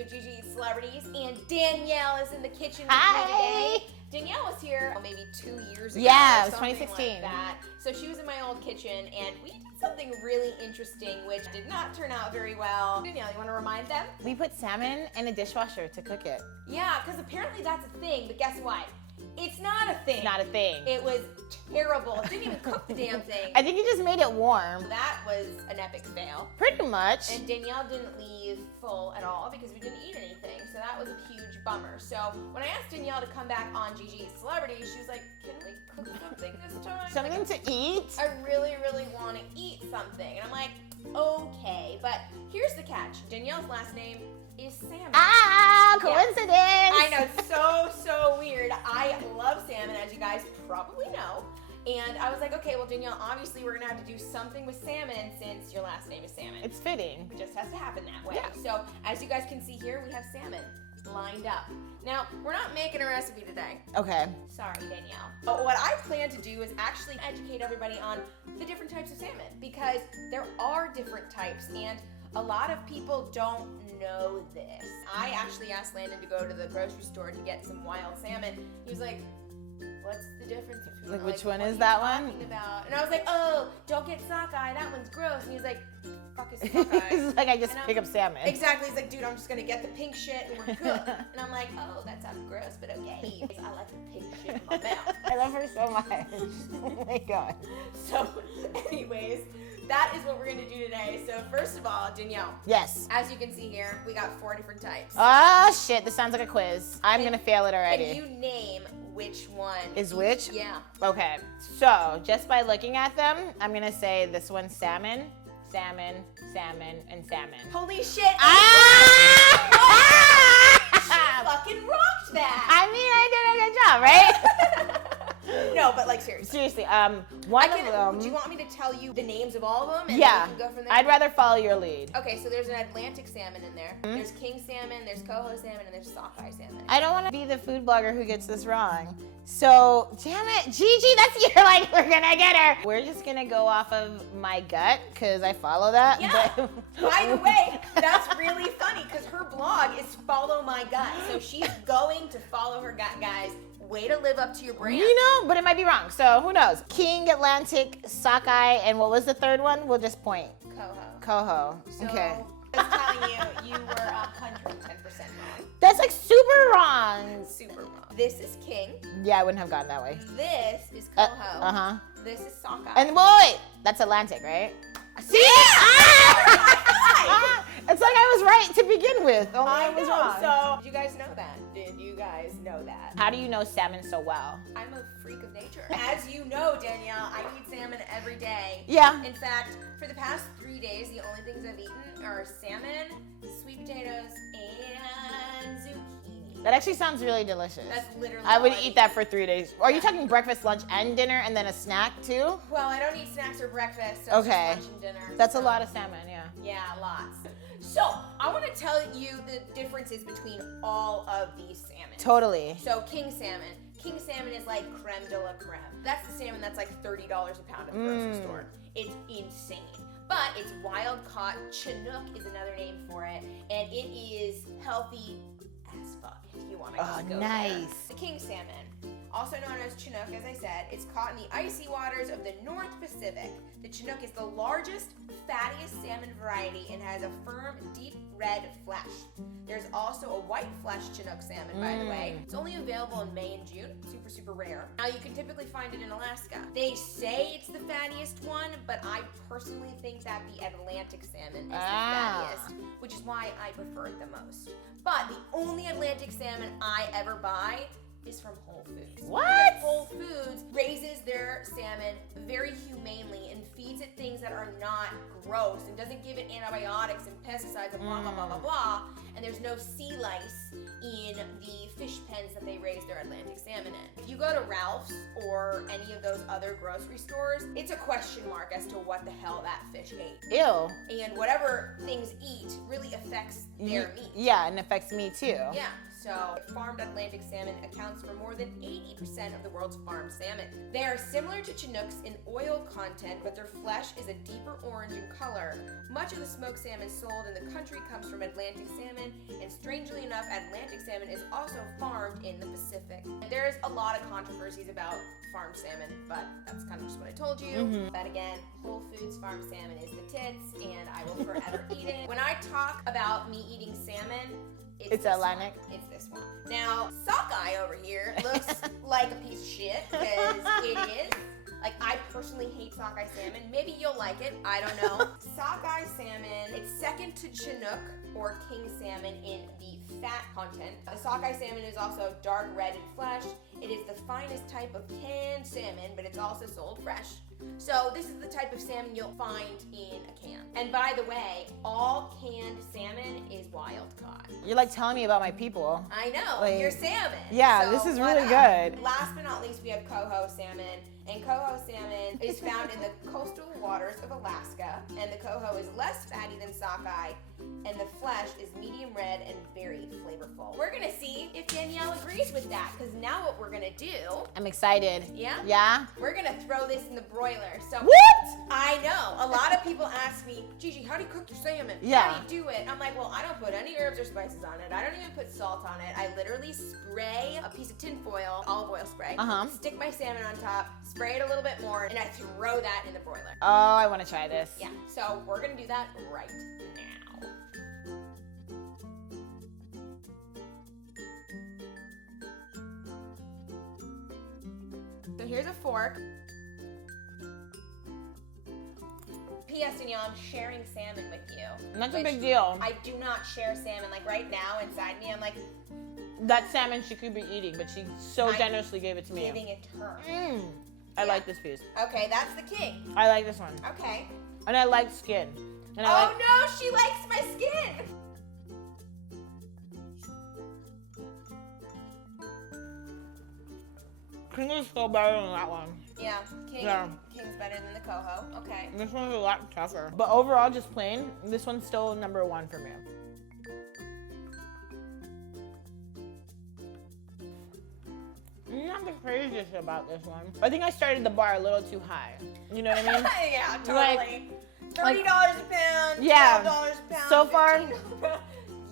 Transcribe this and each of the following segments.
of GiGi Eats Celebrities, and Danielle is in the kitchen with Hi. me today. Danielle was here maybe 2 years ago. Yeah, it was something 2016. Like that. So she was in my old kitchen, and we did something really interesting, which did not turn out very well. Danielle, you want to remind them? We put salmon in a dishwasher to cook it. Yeah, because apparently that's a thing, but guess what? It's not a thing. It's not a thing. It was terrible. It didn't even cook the damn thing. I think you just made it warm. That was an epic fail. Pretty much. And Danielle didn't leave full at all because we didn't eat anything. So that was a huge bummer. So when I asked Danielle to come back on GiGi Eats Celebrities, she was like, can we cook something this time? Something to eat? I really, really want to eat something. And I'm like, okay. But here's the catch. Danielle's last name is Salmon. Ah, coincidence. Yeah. I know, it's so weird. I love salmon, as you guys probably know. And I was like, okay, well, Danielle, obviously we're going to have to do something with salmon since your last name is Salmon. It's fitting. It just has to happen that way. Yeah. So as you guys can see here, we have salmon lined up. Now, we're not making a recipe today. Okay. Sorry, Danielle. But what I plan to do is actually educate everybody on the different types of salmon, because there are different types, and a lot of people don't know this. I actually asked Landon to go to the grocery store to get some wild salmon. He was like, what's the difference between Like, which one what is are that you one? talking about? And I was like, oh, don't get sockeye, that one's gross. And he was like, fuck is sockeye? It's like I just And pick up salmon. Exactly. He's like, dude, I'm just gonna get the pink shit and we're good. And I'm like, oh, that sounds gross, but okay. I like the pink shit in my mouth. I love her so much. Oh my god. So, anyways, that is what we're gonna do today. So first of all, Danielle, Yes. as you can see here, we got 4 different types. Oh shit, this sounds like a quiz. I'm gonna fail it Can already. you name which one? Is which? Yeah. Okay, so just by looking at them, I'm gonna say this one's salmon, salmon, salmon, and salmon. Holy shit! Ah! She fucking rocked that! I mean, I did a good job, right? No, but like seriously. Seriously, one of them. Do you want me to tell you the names of all of them? And Yeah, then we can go from there? I'd rather follow your lead. Okay, so there's an Atlantic salmon in there. There's king salmon, there's coho salmon, and there's sockeye salmon. I don't want to be the food blogger who gets this wrong. So, damn it, Gigi, that's you're like, we're gonna get her. We're just gonna go off of my gut, because I follow that. Yeah. but- By the way, that's really funny because her blog is Follow My Gut. So she's going to follow her gut, guys. Way to live up to your brand. You know, but it might be wrong. So, who knows? King, Atlantic, sockeye, and what was the third one? We'll just point. Coho. Coho. So, Okay. I was telling you, you were 110% wrong. That's like super wrong. Super wrong. This is king. Yeah, I wouldn't have gone that way. This is coho. Uh-huh. This is sockeye. And wait, that's Atlantic, right? See? Ah! It's like I was right to begin with. Only I was wrong. So, did you guys know that? Did you guys know that? How do you know salmon so well? I'm a freak of nature. As you know, Danielle, I eat salmon every day. Yeah. In fact, for the past 3 days, the only things I've eaten are salmon, sweet potatoes, and zucchini. That actually sounds really delicious. That's literally I would all eat that for 3 days. Are you talking breakfast, lunch, and dinner, and then a snack too? Well, I don't eat snacks or breakfast, so Okay. it's just lunch and dinner. That's a so- lot of salmon, yeah. Yeah, lots. So, I want to tell you the differences between all of these salmon. Totally. So, king salmon. King salmon is like creme de la creme. That's the salmon that's like $30 a pound at the grocery store. It's insane. But it's wild caught. Chinook is another name for it. And it is healthy as fuck if you want to Oh, go nice. there. The king salmon, also known as Chinook, as I said, is caught in the icy waters of the North Pacific. The Chinook is the largest, fattiest salmon variety and has a firm, deep red flesh. There's also a white flesh Chinook salmon, by the way. It's only available in May and June. Super, super rare. Now, you can typically find it in Alaska. They say it's the fattiest one, but I personally think that the Atlantic salmon is the fattiest, which is why I prefer it the most. But the only Atlantic salmon I ever buy is from Whole Foods. What? Because Whole Foods raises their salmon very humanely and feeds it things that are not gross and doesn't give it antibiotics and pesticides and blah, blah, blah, blah, blah. And there's no sea lice in the fish pens that they raise their Atlantic salmon in. If you go to Ralph's or any of those other grocery stores, it's a question mark as to what the hell that fish ate. Ew. And whatever things eat really affects their meat. Yeah, and affects me too. Yeah, So farmed Atlantic salmon accounts for more than 80% of the world's farmed salmon. They are similar to Chinooks in oil content, but their flesh is a deeper orange in color. Much of the smoked salmon sold in the country comes from Atlantic salmon, and strangely enough, Atlantic salmon is also farmed in the Pacific. There's a lot of controversies about farmed salmon, but that's kind of just what I told you. But again, Whole Foods farmed salmon is the tits, and I will forever eat it. When I talk about me eating salmon, it's Atlantic. It's this one. Now, sockeye over here looks like a piece of shit, because it is. Like, I personally hate sockeye salmon. Maybe you'll like it. I don't know. Sockeye salmon, it's second to Chinook or king salmon in the fat content. The sockeye salmon is also dark red in flesh. It is the finest type of canned salmon, but it's also sold fresh. So this is the type of salmon you'll find in a can. And by the way, all canned salmon is wild caught. You're like telling me about my people. I know, like, your salmon. Yeah, So this is what really up? good. Last but not least, we have coho salmon. And coho salmon is found in the coastal waters of Alaska. And the coho is less fatty than sockeye. And the flesh is medium red and very flavorful. We're gonna see if Danielle agrees with that, because now what we're gonna do, I'm excited. yeah? Yeah? We're gonna throw this in the broiler. So What? I know. A lot of people ask me, Gigi, how do you cook your salmon? Yeah. How do you do it? I'm like, well, I don't put any herbs or spices on it. I don't even put salt on it. I literally spray a piece of tin foil, olive oil spray, stick my salmon on top, spray it a little bit more, and I throw that in the broiler. Oh, I want to try this. Yeah, so we're gonna do that right now. So here's a fork. P.S. Danielle, I'm sharing salmon with you. That's a big deal. I do not share salmon. Like right now inside me, I'm like, That salmon she could be eating, but she so generously gave it to me. giving it to her. I like this piece. Okay, that's the king. I like this one. Okay. And I like skin. And I Oh like, no, she likes my skin. King is still better than that one. Yeah, King's better than the coho. Okay. This one's a lot tougher. But overall, just plain, this one's still number one for me. Not the craziest about this one. I think I started the bar a little too high. You know what I mean? Yeah, totally. Like, $30 a pound. Yeah. $12 a pound. So far, $15 a pound.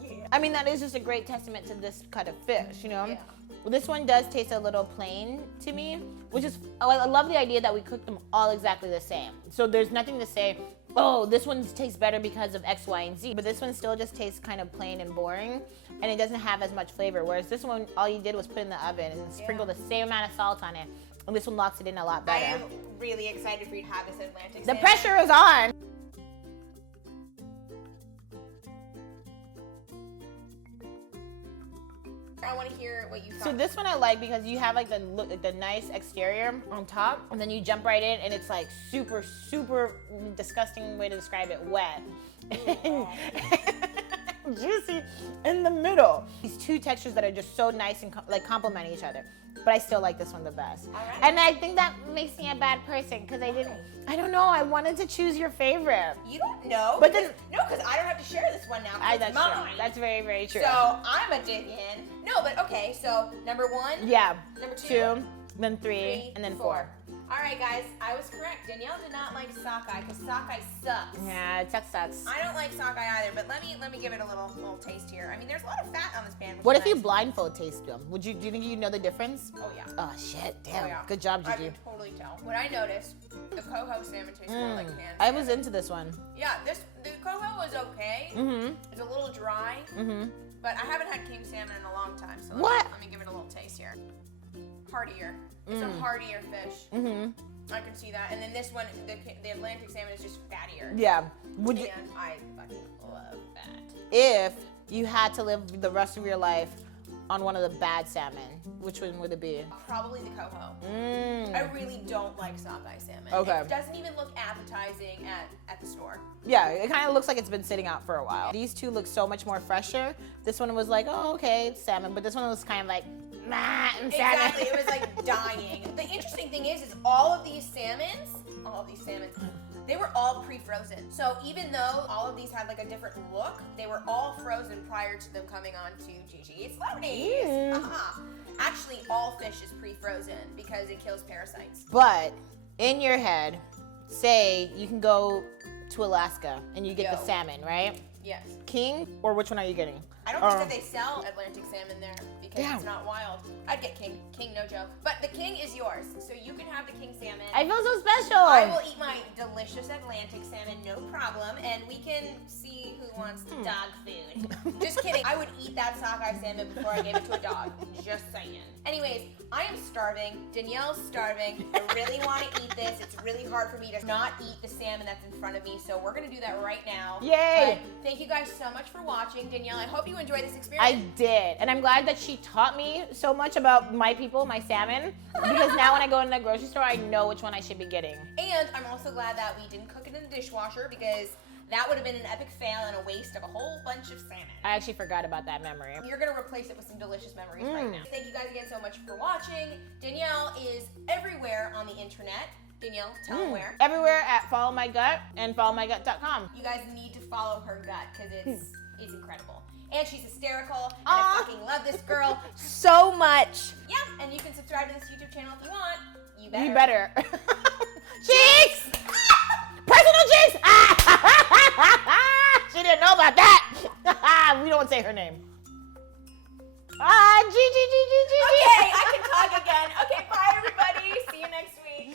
Yeah. I mean, that is just a great testament to this cut of fish, you know? Yeah. Well, this one does taste a little plain to me, which is, I love the idea that we cook them all exactly the same. So there's nothing to say, oh, this one tastes better because of X, Y, and Z. But this one still just tastes kind of plain and boring, and it doesn't have as much flavor. Whereas this one, all you did was put it in the oven and sprinkle the same amount of salt on it. And this one locks it in a lot better. I am really excited for you to have this Atlantic The salmon. pressure is on. I want to hear what you thought. So this one I like because you have like the nice exterior on top, and then you jump right in, and it's like super, super disgusting way to describe it, wet. Juicy in the middle. These two textures that are just so nice and like complement each other. But I still like this one the best. All right. And I think that makes me a bad person because I don't know, I wanted to choose your favorite. You don't know. But then, no, because I don't have to share this one now. It's that's mine. true. That's very, very true. So I'm a dig in. No, but okay. So number one. Yeah. Number two. Then three, and then four. All right, guys. I was correct. Danielle did not like sockeye because sockeye sucks. Yeah, it sucks. I don't like sockeye either, but let me give it a little taste here. I mean, there's a lot of fat on this pan. What if is you nice. blindfold taste them? Do you think you know the difference? Oh yeah. Oh shit, damn. Oh, yeah. Good job, I Gigi. can totally tell. What I noticed, the coho salmon tastes more like canned I salmon. was into this one. Yeah, the coho was okay. It's a little dry. But I haven't had king salmon in a long time, so let me give it a little taste here. Heartier. It's a heartier fish. I can see that. And then this one, the Atlantic salmon is just fattier. Yeah. And I fucking love that. If you had to live the rest of your life on one of the bad salmon, which one would it be? Probably the coho. I really don't like sockeye salmon. Okay. It doesn't even look appetizing at the store. Yeah, it kind of looks like it's been sitting out for a while. These two look so much more fresher. This one was like, oh, okay, it's salmon. But this one was kind of like, nah, I'm salmon. Exactly, it was like dying. The interesting thing is all of these salmons They were all pre-frozen. So even though all of these had like a different look, they were all frozen prior to them coming on to GiGi Eats Celebrities. Actually, all fish is pre-frozen because it kills parasites. But in your head, say you can go to Alaska and you get the salmon, right? Yes. King, or which one are you getting? I don't think that they sell Atlantic salmon there because it's not wild. I'd get king. King, no joke. But the king is yours, so you can have the king salmon. I feel so special. I will eat my delicious Atlantic salmon, no problem, and we can see who wants dog food. Just kidding. I would eat that sockeye salmon before I gave it to a dog. Just saying. Anyways, I am starving. Danielle's starving. I really want to eat this. It's really hard for me to not eat the salmon that's in front of me, so we're going to do that right now. Yay! But thank you guys so much for watching. Danielle, I hope you enjoyed this experience. I did, and I'm glad that she taught me so much about my people, my salmon, because now when I go in the grocery store, I know which one I should be getting. And I'm also glad that we didn't cook it in the dishwasher because that would have been an epic fail and a waste of a whole bunch of salmon. I actually forgot about that memory. You're gonna replace it with some delicious memories right now. Thank you guys again so much for watching. Danielle is everywhere on the internet. Danielle, tell them where. Everywhere at Follow My Gut and followmygut.com. You guys need to follow her gut because it's incredible. And she's hysterical, and I fucking love this girl so much. Yeah, and you can subscribe to this YouTube channel if you want. You better. Cheeks! Personal cheeks! She didn't know about that. We don't say her name. GiGi. Okay, I can talk again. Okay.